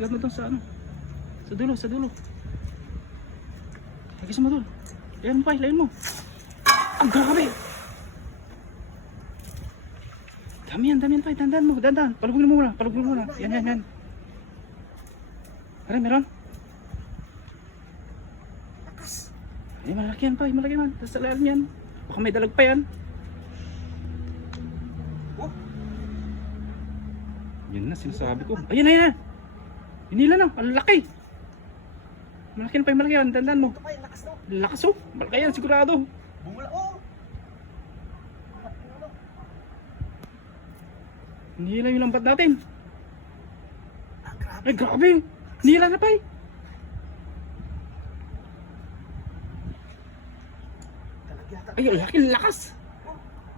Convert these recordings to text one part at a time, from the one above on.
Ikat mo doon sa ano. Sa dulo, sa dulo. Lagis mo doon. Layan mo pa, layan mo. Ang grabe. Dami yan pa. Dandan mo, dandan. Palugin mo muna, palugin mo muna. Yan. Aray, meron. Ay, malaki yan pa, malaki yan. Sa lalim yan. Baka may dalag pa yan. Oh. Yan na, sinasabi ko. Ayan na. Hinila na, ang laki. Malaki yan pa, malaki yan. Dandan mo. Ito pa yung lakas no. Lakas oh, malaki yan sigurado. Bumula oh. Hinila yung lambat natin. Ah, grabe. Ay, grabe. Hinila na pa eh. Talaga. Ay, laki, lakas.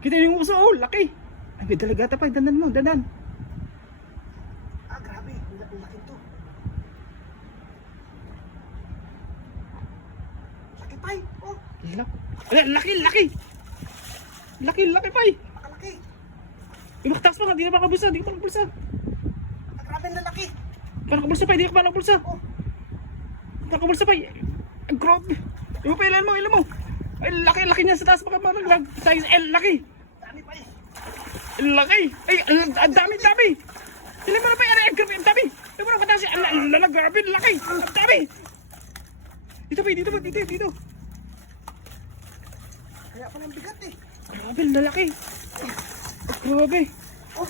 Kita yung uso, oh, laki. Ay, may dalagata pa, dandan mo, dandan. Ah, grabe. Ang laki to. Laki pa eh. Oh, Ay, laki. Laki pa eh. nakalaki. Imaktas pa nga, di na pa nakabulsa, di ka pa nakabulsa. Ah, grabe na laki. Pa nakabulsa pa, di ka pa nakabulsa. Oh, Nakabulsa pa, ang grabe. Iba pa, ilan mo. Ay, laki niya sa taas, baka managlag. Size L, laki. dami pa eh. Laki. Ay, ang dami. Hindi mo na pa, ang grabe, ang dami. Hindi mo na patasi, ang grabe, laki. Ang dami. Dito. Kaya pala ang bigat eh. Grabe, lalaki. Grabe. Oh,